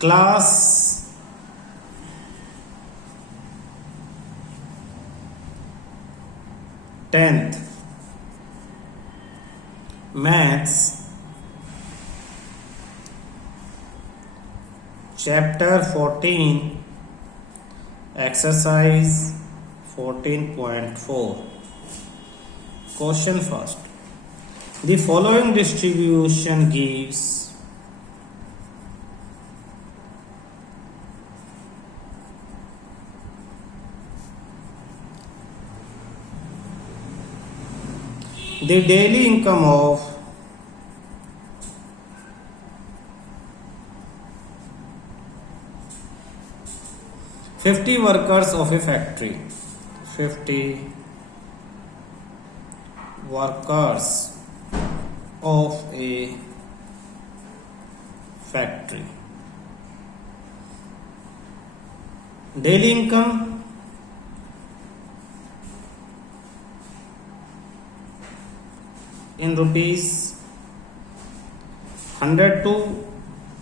Class 10th maths chapter 14 exercise 14.4 question first the following distribution gives the daily income of fifty workers of a factory. 50 workers of a factory. Daily income in rupees 100 to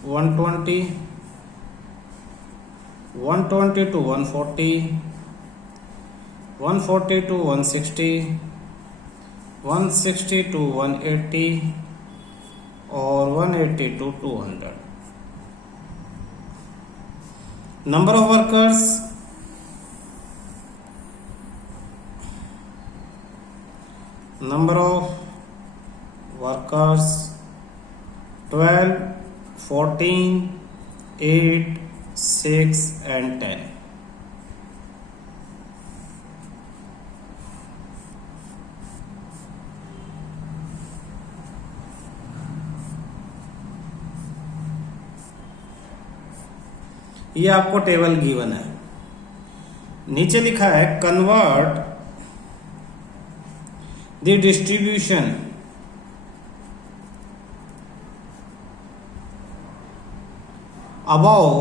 120, 120 to 140, 140 to 160, 160 to 180 और 180 to 200. Number of workers workers 12, 14, 8, 6 and 10. ये आपको table given है, नीचे लिखा है convert the distribution above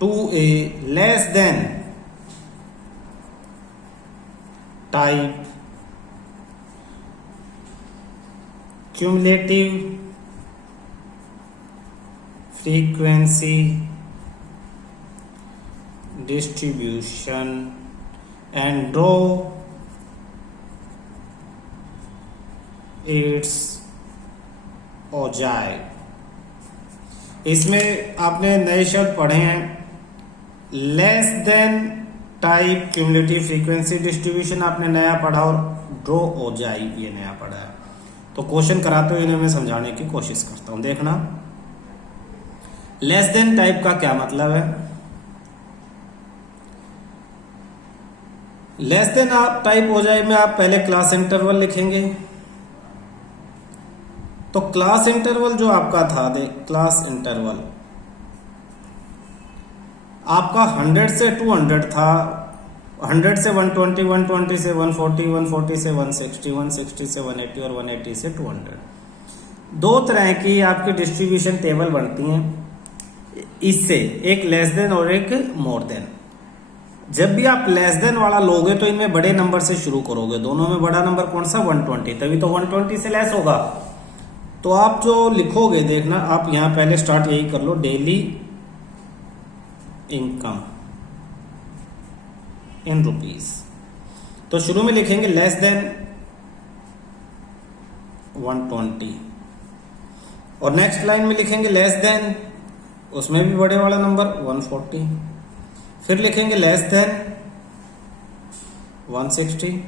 to a less than type cumulative frequency distribution and draw its ogive. इसमें आपने नए शब्द पढ़े हैं, less than type cumulative frequency distribution आपने नया पढ़ा और ड्रॉ ओजाइव ये नया पढ़ा है। तो क्वेश्चन कराते हुए इन्हें मैं समझाने की कोशिश करता हूं। देखना, लेस देन टाइप का क्या मतलब है। लेस देन आप टाइप ओजाइव में आप पहले क्लास इंटरवल लिखेंगे। तो क्लास इंटरवल जो आपका था, क्लास इंटरवल आपका 100 से 200 था, 100 से 120, 120 से 140, 140 से 160, 160 से 180 और 180 से 200। दो तरह की आपकी डिस्ट्रीब्यूशन टेबल बनती हैं, इससे एक लेस देन और एक मोर देन। जब भी आप लेस देन वाला लोगे तो इनमें बड़े नंबर से शुरू करोगे। दोनों में बड़ा नंबर कौन सा? 120, तभी तो 120 से लेस होगा। तो आप जो लिखोगे, देखना आप यहां पहले स्टार्ट यही कर लो, डेली इनकम इन रुपीस। तो शुरू में लिखेंगे लेस देन 120 और नेक्स्ट लाइन में लिखेंगे लेस देन, उसमें भी बड़े वाला नंबर 140, फिर लिखेंगे लेस देन 160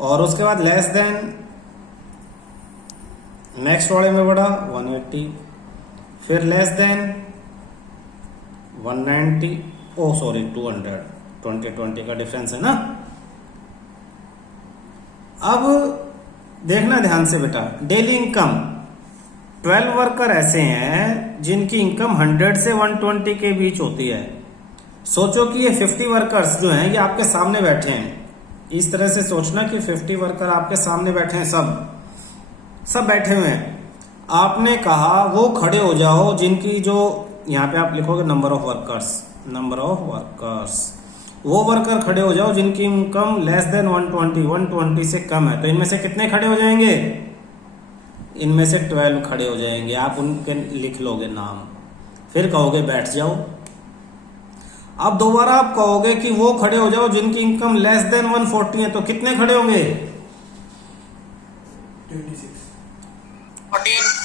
और उसके बाद लेस देन नेक्स्ट वाले में बड़ा 180, फिर लेस देन 190, 200, 20 का डिफरेंस है ना। अब देखना ध्यान से बेटा, डेली इनकम 12 वर्कर ऐसे हैं जिनकी इनकम 100 से 120 के बीच होती है। सोचो कि ये 50 वर्कर्स जो हैं ये आपके सामने बैठे हैं। इस तरह से सोचना कि 50 वर्कर आपके सामने बैठे हैं, सब बैठे हुए हैं। आपने कहा वो खड़े हो जाओ जिनकी, जो यहाँ पे आप लिखोगे नंबर ऑफ वर्कर्स, वो वर्कर खड़े हो जाओ जिनकी इनकम लेस देन 120 से कम है। तो इनमें से कितने खड़े हो जाएंगे? इनमें से 12 खड़े हो जाएंगे, आप उनके लिख लोगे नाम, फिर कहोगे बैठ जाओ। अब दोबारा आप कहोगे कि वो खड़े हो जाओ जिनकी इनकम लेस देन 140 है, तो कितने खड़े होंगे? 14।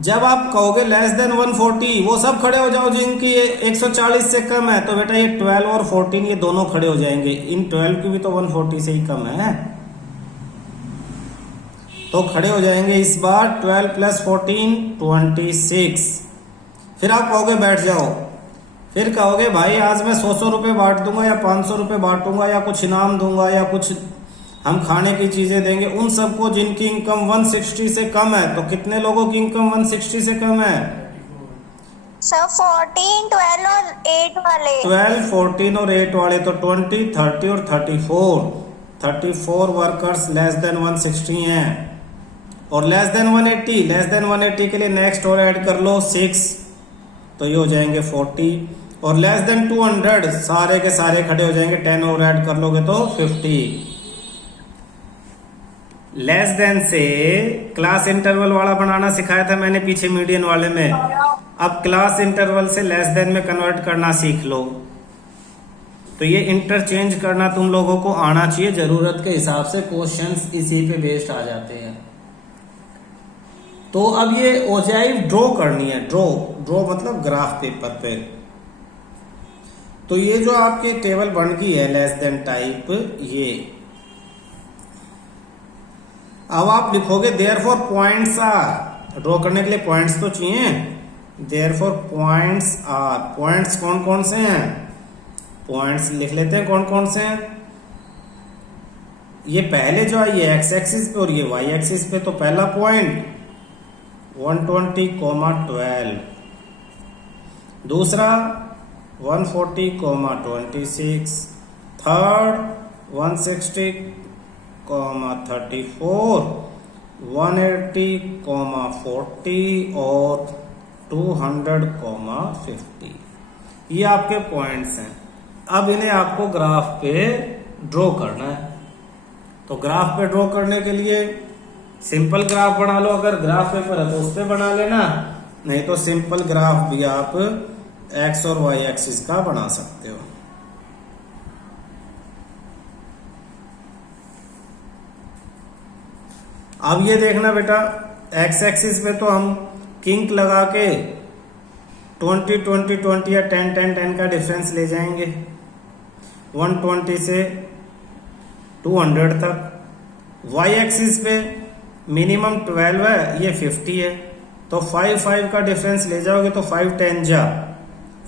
जब आप कहोगे लेस देन 140, वो सब खड़े हो जाओ जिनकी 140 से कम है, तो बेटा ये 12 और 14 ये दोनों खड़े हो जाएंगे। इन 12 की भी तो 140 से ही कम है, तो खड़े हो जाएंगे इस बार 12 प्लस 14 26। फिर आप कहोगे बैठ जाओ, फिर कहोगे भाई आज मैं 100 रुपए बांट दूंगा या 500 रुपए बांटूंगा या कुछ इनाम दूंगा या कुछ हम खाने की चीजें देंगे उन सबको जिनकी इनकम 160 से कम है। तो कितने लोगों की इनकम 160 से कम है? सर 14, 12 और 8 वाले। 12, 14 और 8 वाले, तो 20, 30 और 34 वर्कर्स लेस देन 160 हैं। और लेस देन 180 के लिए नेक्स्ट और ऐड कर लो 6, तो ये हो जाएंगे 40। और लेस देन 200 सारे के सारे खड़े हो जाएंगे, 10 और ऐड कर लोगे तो 50। लेस देन से क्लास इंटरवल वाला बनाना सिखाया था मैंने पीछे मीडियन वाले में। अब क्लास इंटरवल से लेस देन में कन्वर्ट करना सीख लो। तो ये इंटरचेंज करना तुम लोगों को आना चाहिए, जरूरत के हिसाब से क्वेश्चंस इसी पे बेस्ड आ जाते हैं। तो अब ये ओजाइव ड्रॉ करनी है, ड्रॉ मतलब ग्राफ पेपर पे। तो ये जो आपकी टेबल बन गई है लेस देन टाइप, ये अब आप लिखोगे देयरफॉर पॉइंट्स आर, ड्रॉ करने के लिए पॉइंट्स तो चाहिए। देयरफॉर पॉइंट्स आर, पॉइंट्स कौन कौन से हैं? पॉइंट्स लिख लेते हैं कौन कौन से हैं। ये पहले जो है ये एक्स एक्सिस पे और ये वाई एक्सिस पे। तो पहला पॉइंट 120,12, दूसरा 140,26, थर्ड 160,34, 180,40 और 200,50। ये आपके पॉइंट्स हैं। अब इन्हें आपको ग्राफ पे ड्रॉ करना है। तो ग्राफ पे ड्रॉ करने के लिए सिंपल ग्राफ बना लो, अगर ग्राफ पेपर है तो उस पे बना लेना, नहीं तो सिंपल ग्राफ भी आप एक्स और वाई एक्सिस का बना सकते हो। अब ये देखना बेटा, एक्स एक्सिस पे तो हम किंक लगा के 20, 20, 20 या 10, 10, 10 का डिफरेंस ले जाएंगे 120 से 200 तक। वाई एक्सिस पे मिनिमम 12 है, ये 50 है, तो 5, 5 का डिफरेंस ले जाओगे तो 5, 10 जा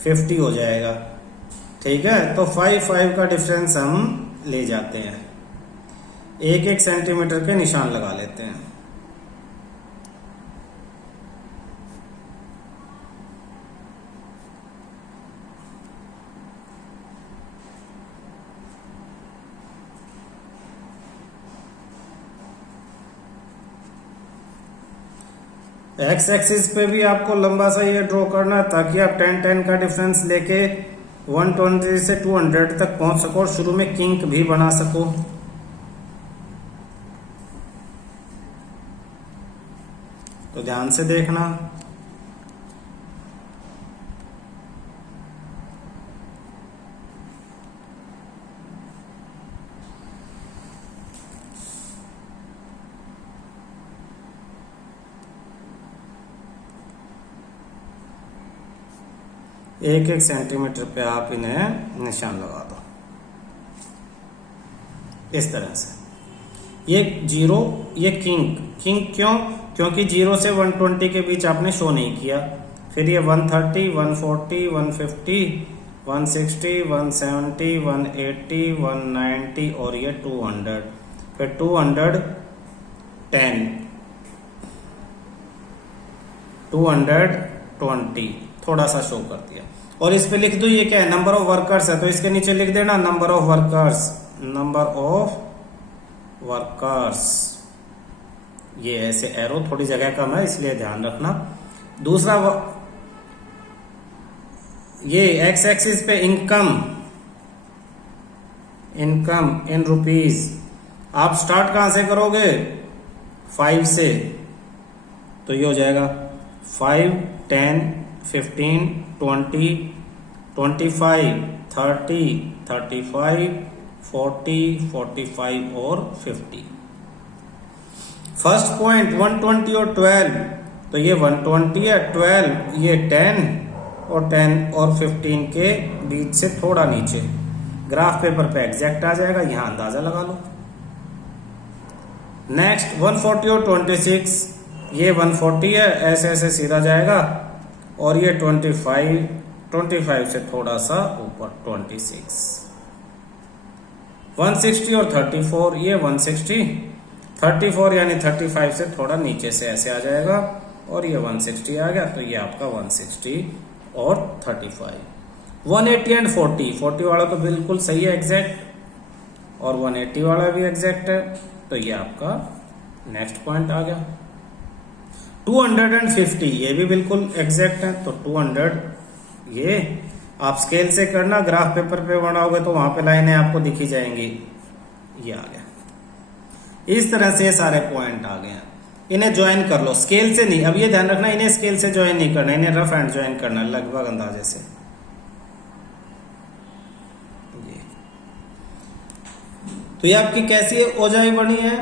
50 हो जाएगा। ठीक है, तो 5, 5 का डिफरेंस हम ले जाते हैं, 1-1 सेंटीमीटर के निशान लगा लेते हैं। एक्स एक्सिस पे भी आपको लंबा सा ये ड्रॉ करना है ताकि आप 10, 10 का डिफरेंस लेके 120 से 200 तक पहुंच सको और शुरू में किंक भी बना सको। तो ध्यान से देखना। एक 1 सेंटीमीटर पे आप इन्हें निशान लगा दो इस तरह से। ये जीरो, ये किंक, किंक क्यों? क्योंकि 0 से 120 के बीच आपने शो नहीं किया। फिर ये 130, 140, 150, 160, 170, 180, 190 और ये 200, फिर 210, 220 थोड़ा सा शो कर दिया। और इस पे लिख दो ये क्या है, नंबर ऑफ वर्कर्स है, तो इसके नीचे लिख देना number of workers, number of workers. ये ऐसे एरो, थोड़ी जगह कम है इसलिए ध्यान रखना। दूसरा ये एक्स एक्सिस पे इनकम, इनकम इन रुपीज। आप स्टार्ट कहां से करोगे? 5 से, तो ये हो जाएगा 5, 10, 15, 20, 25, 30, 35, 40, 45 और 50। फर्स्ट पॉइंट 120 और 12, तो ये 120 है, 12 ये 10 और 15 के बीच से थोड़ा नीचे। ग्राफ पेपर पे एग्जैक्ट आ जाएगा, यहां अंदाजा लगा लो। नेक्स्ट 140 और 26, ये 140 है, ऐसे ऐसे सीधा जाएगा, और ये 25 से थोड़ा सा ऊपर 26। 160 और 34, ये 160, 34 यानी 35 से थोड़ा नीचे से ऐसे आ जाएगा, और ये 160 आ गया, तो ये आपका 160 और 35। 180 एंड 40 वाला तो बिल्कुल सही है, एग्जैक्ट, और 180 वाला भी एग्जैक्ट है, तो ये आपका नेक्स्ट पॉइंट आ गया। 250 ये भी बिल्कुल एग्जैक्ट है, तो 200 ये आप स्केल से करना, ग्राफ पेपर पे बनाओगे तो वहां पे लाइनें आपको दिखी जाएंगी। ये आ गया। इस तरह से सारे पॉइंट आ गए। इन्हें ज्वाइन कर लो, स्केल से नहीं। अब ये ध्यान रखना, इन्हें स्केल से ज्वाइन नहीं करना, इन्हें रफ एंड ज्वाइन करना, लगभग अंदाजे से। तो ये आपकी कैसी ओजाई बनी है?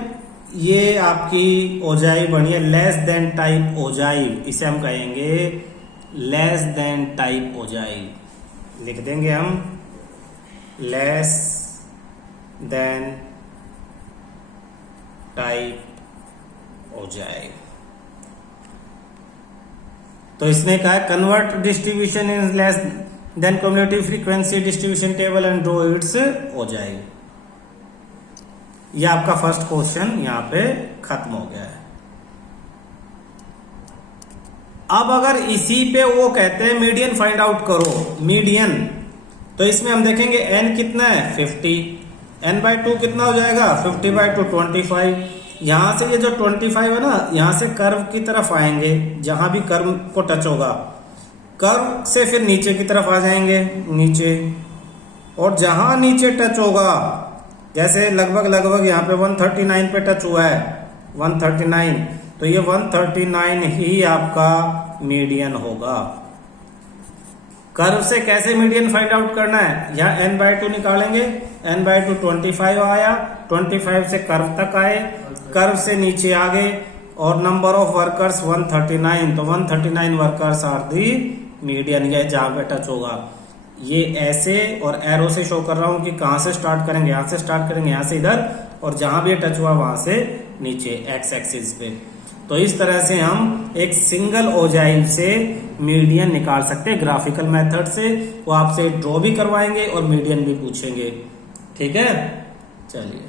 ये आपकी ओजाई बनी है लेस देन टाइप ओजाई। इसे हम कहेंगे लेस देन टाइप ओजाई। लिख देंगे हम लेस देन टाइप ओजाई। तो इसने कहा convert distribution in less than cumulative frequency distribution table and draw its ogive. यह आपका फर्स्ट क्वेश्चन यहां पे खत्म हो गया है। अब अगर इसी पे वो कहते हैं मीडियन फाइंड आउट करो, मीडियन, तो इसमें हम देखेंगे n कितना है 50, n/2 कितना हो जाएगा 50/2 25। यहां से ये जो 25 है ना, यहां से कर्व की तरफ आएंगे, जहां भी कर्व को टच होगा, कर्व से फिर नीचे की तरफ आ जाएंगे, नीचे, और जहां नीचे टच होगा, जैसे लगभग यहाँ पे 139 पे टच हुआ है, 139, तो ये 139 ही आपका मीडियन होगा। कर्व से कैसे मीडियन फाइंड आउट करना है? यहाँ n/2 निकालेंगे, n/2 25 आया, 25 से कर्व तक आए, कर्व से नीचे आ गए, और नंबर ऑफ वर्कर्स 139, तो 139 वर्कर्स आर दी मीडियन, ये जहां पे टच होगा। ये ऐसे और एरो से शो कर रहा हूं कि कहां से स्टार्ट करेंगे, यहां से स्टार्ट करेंगे, यहां से इधर, और जहां भी टच हुआ वहां से नीचे एक्स एक्सिस पे। तो इस तरह से हम एक सिंगल ओजाइल से मीडियन निकाल सकते हैं ग्राफिकल मेथड से। वो आपसे ड्रॉ भी करवाएंगे और मीडियन भी पूछेंगे। ठीक है, चलिए।